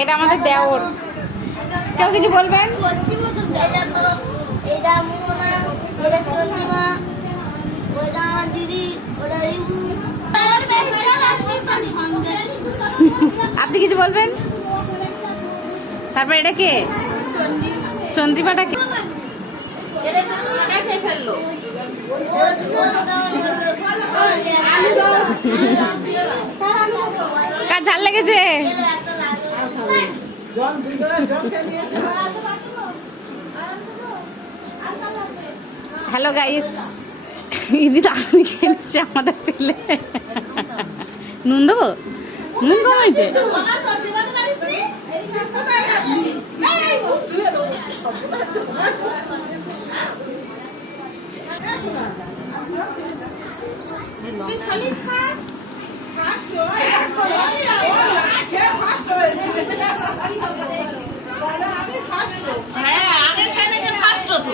এটা আমাদের দেওর। কেউ কিছু বলবেন? আপনি কিছু বলবেন? তারপর এটা কে? চন্দ্রিমাটা কে? কার ঝাল লেগেছে? হ্যালো গাইস, ইনি তাড়াতাড়ি খেয়ে নিচ্ছে আমাদের পেলে। নুন দেবো? নুন কম হয়েছে। হ্যাঁ, আগে খাই না ফার্স্ট হতো।